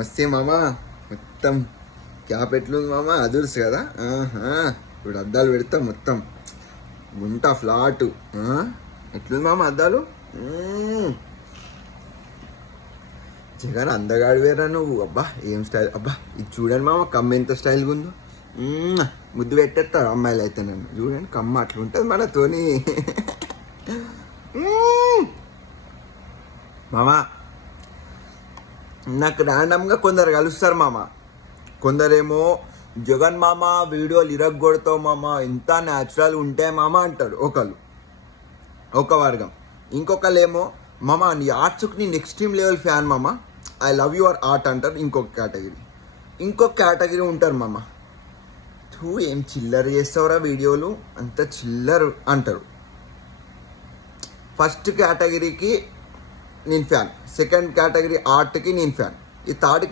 వస్తే మామ మొత్తం క్యాప్ ఎట్లుంది మామ అదుర్స్ కదా. ఇప్పుడు అద్దాలు పెడతా మొత్తం గుంట ఫ్లాటు. ఎట్లుంది మామ అద్దాలు. జగన్ అందగాడు వేరా నువ్వు. అబ్బా ఏం స్టైల్. అబ్బా ఇది చూడండి మామ కమ్మ ఎంత స్టైల్గా ఉందో. ముద్దు పెట్టేస్తారు అమ్మాయిలు అయితే నన్ను. చూడండి కమ్మ అట్లుంటుంది మనతోని. మామ నాకు ర్యాండమ్గా కొందరు కలుస్తారు మామ. కొందరేమో జగన్ మామ వీడియోలు ఇరగొడతావు మామ, ఇంత న్యాచురల్ ఉంటాయి మామ అంటారు ఒక వర్గం. ఇంకొకళ్ళేమో మామ నీ ఆర్ట్స్కి నీ ఎక్స్ట్రీమ్ లెవెల్ ఫ్యాన్ మామ, ఐ లవ్ యువర్ ఆర్ట్ అంటారు. ఇంకొక కేటగిరీ ఉంటారు మామ, తూ ఏం చిల్లర చేస్తావురా వీడియోలు అంత చిల్లరు అంటారు. ఫస్ట్ కేటగిరీకి నేను ఫ్యాన్, సెకండ్ కేటగిరీ ఆర్ట్కి నేను ఫ్యాన్, ఈ థర్డ్